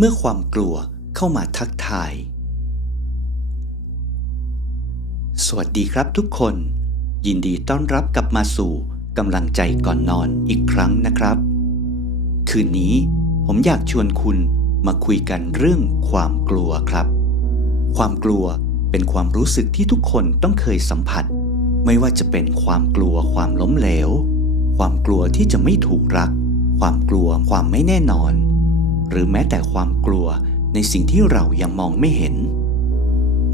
เมื่อความกลัวเข้ามาทักทาย สวัสดีครับทุกคน ยินดีต้อนรับกลับมาสู่กำลังใจก่อนนอนอีกครั้งนะครับ คืนนี้ผมอยากชวนคุณมาคุยกันเรื่องความกลัวครับ ความกลัวเป็นความรู้สึกที่ทุกคนต้องเคยสัมผัส ไม่ว่าจะเป็นความกลัวความล้มเหลว ความกลัวที่จะไม่ถูกรัก ความกลัวความไม่แน่นอน หรือแม้แต่ความกลัวในสิ่งที่เรายังมองไม่เห็น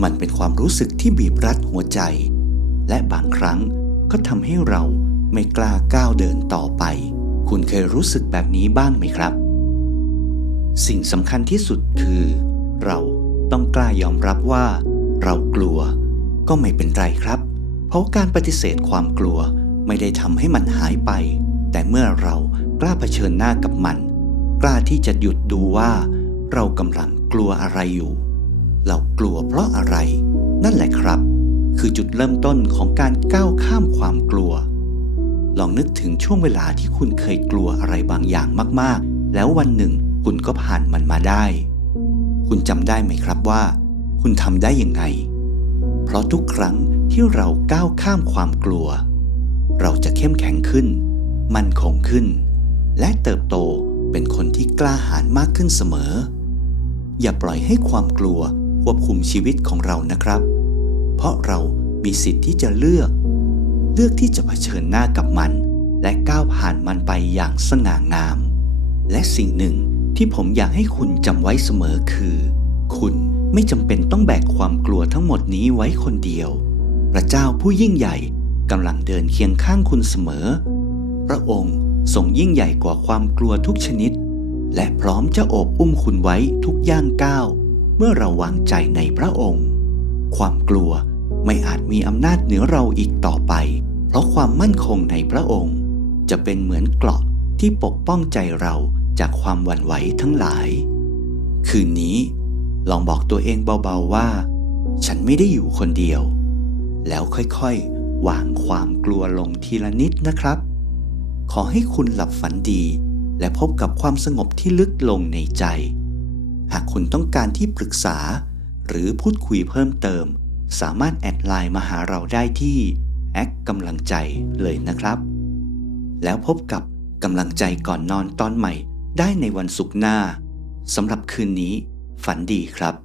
มันเป็นความรู้สึกที่บีบรัดหัวใจ และบางครั้งก็ทำให้เราไม่กล้าก้าวเดินต่อไป คุณเคยรู้สึกแบบนี้บ้างไหมครับ สิ่งสำคัญที่สุดคือ เราต้องกล้ายอมรับว่า เรากลัว ก็ไม่เป็นไรครับ เพราะการปฏิเสธความกลัวไม่ได้ทำให้มันหายไป แต่เมื่อเรากล้าเผชิญหน้ากับมัน กล้าที่จะหยุดดูว่า เรากำลังกลัวอะไรอยู่ เรากลัวเพราะอะไร นั่นแหละครับ คือจุดเริ่มต้นของการก้าวข้ามความกลัว ลองนึกถึงช่วงเวลาที่คุณเคยกลัวอะไรบางอย่างมากๆ แล้ววันหนึ่งคุณก็ผ่านมันมาได้ คุณจำได้ไหมครับว่า คุณทำได้ยังไง เพราะทุกครั้งที่เราก้าวข้ามความกลัว เราจะเข้มแข็งขึ้น มั่นคงขึ้น และเติบโต เป็นคนที่กล้าหาญมากขึ้นเสมอ อย่าปล่อยให้ความกลัวควบคุมชีวิตของเรานะครับ เพราะเรามีสิทธิ์ที่จะเลือก เลือกที่จะเผชิญหน้ากับมัน และก้าวผ่านมันไปอย่างสง่างาม และสิ่งหนึ่งที่ผมอยากให้คุณจำไว้เสมอคือ คุณไม่จำเป็นต้องแบกความกลัวทั้งหมดนี้ไว้คนเดียว พระเจ้าผู้ยิ่งใหญ่กำลังเดินเคียงข้างคุณเสมอ พระองค์ ทรงยิ่งใหญ่กว่าความกลัวทุกชนิด และพร้อมจะโอบอุ้มคุณไว้ทุกย่างก้าว เมื่อเราวางใจในพระองค์ ความกลัวไม่อาจมีอำนาจเหนือเราอีกต่อไป เพราะความมั่นคงในพระองค์ จะเป็นเหมือนเกราะที่ปกป้องใจเราจากความหวั่นไหวทั้งหลาย คืนนี้ลองบอกตัวเองเบาๆว่า ฉันไม่ได้อยู่คนเดียว แล้วค่อยๆ วางความกลัวลงทีละนิดนะครับ ขอให้คุณหลับฝันดี และพบกับความสงบที่ลึกลงในใจ หากคุณต้องการที่ปรึกษา หรือพูดคุยเพิ่มเติม สามารถแอดไลน์มาหาเราได้ที่แอคกำลังใจเลยนะครับ แล้วพบกับกำลังใจก่อนนอนตอนใหม่ได้ในวันศุกร์หน้าสำหรับคืนนี้ ฝันดีครับ